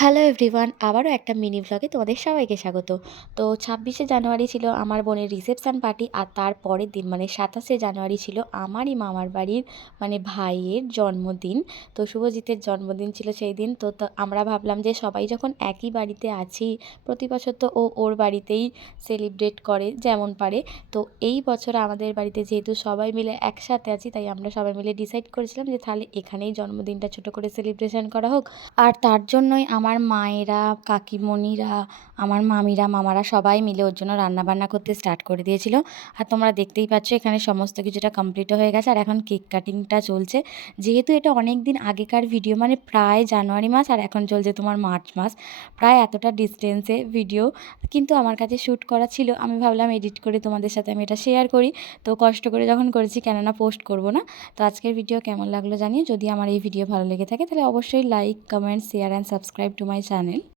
Hello everyone, আবারও একটা mini ভ্লগে তোমাদের সবাইকে স্বাগত। তো ২৬শে জানুয়ারি ছিল আমার বোনের রিসেপশান পার্টি, আর তার পরের দিন মানে ২৭শে জানুয়ারি ছিল আমারই মামার বাড়ির মানে ভাইয়ের জন্মদিন। তো শুভজিতের জন্মদিন ছিল সেই দিন। তো আমরা ভাবলাম যে সবাই যখন একই বাড়িতে আছি, প্রতি বছর তো ও ওর বাড়িতেই সেলিব্রেট করে যেমন পারে। তো এই বছর আমাদের বাড়িতে যেহেতু সবাই মিলে একসাথে আছি, তাই আমরা সবাই মিলে ডিসাইড করেছিলাম যে তাহলে এখানেই জন্মদিনটা ছোট করে সেলিব্রেশন করা হোক। আর তার জন্যই আমার মায়েরা, কাকিমণিরা, আমার মামিরা, মামারা সবাই মিলে ওর জন্য রান্নাবান্না করতে স্টার্ট করে দিয়েছিল। আর তোমরা দেখতেই পাচ্ছ এখানে সমস্ত কিছুটা কমপ্লিটও হয়ে গেছে, আর এখন কেক কাটিংটা চলছে। যেহেতু এটা অনেক দিন আগেকার ভিডিও, মানে প্রায় জানুয়ারি মাস, আর এখন চলছে তোমার মার্চ মাস, প্রায় এতটা ডিস্টেন্সে ভিডিও, কিন্তু আমার কাছে শ্যুট করা ছিল। আমি ভাবলাম এডিট করে তোমাদের সাথে আমি এটা শেয়ার করি। তো কষ্ট করে যখন করেছি, কেননা পোস্ট করব না। তো আজকের ভিডিও কেমন লাগলো জানিও। যদি আমার এই ভিডিও ভালো লেগে থাকে তাহলে অবশ্যই like, comment, share and subscribe to my channel.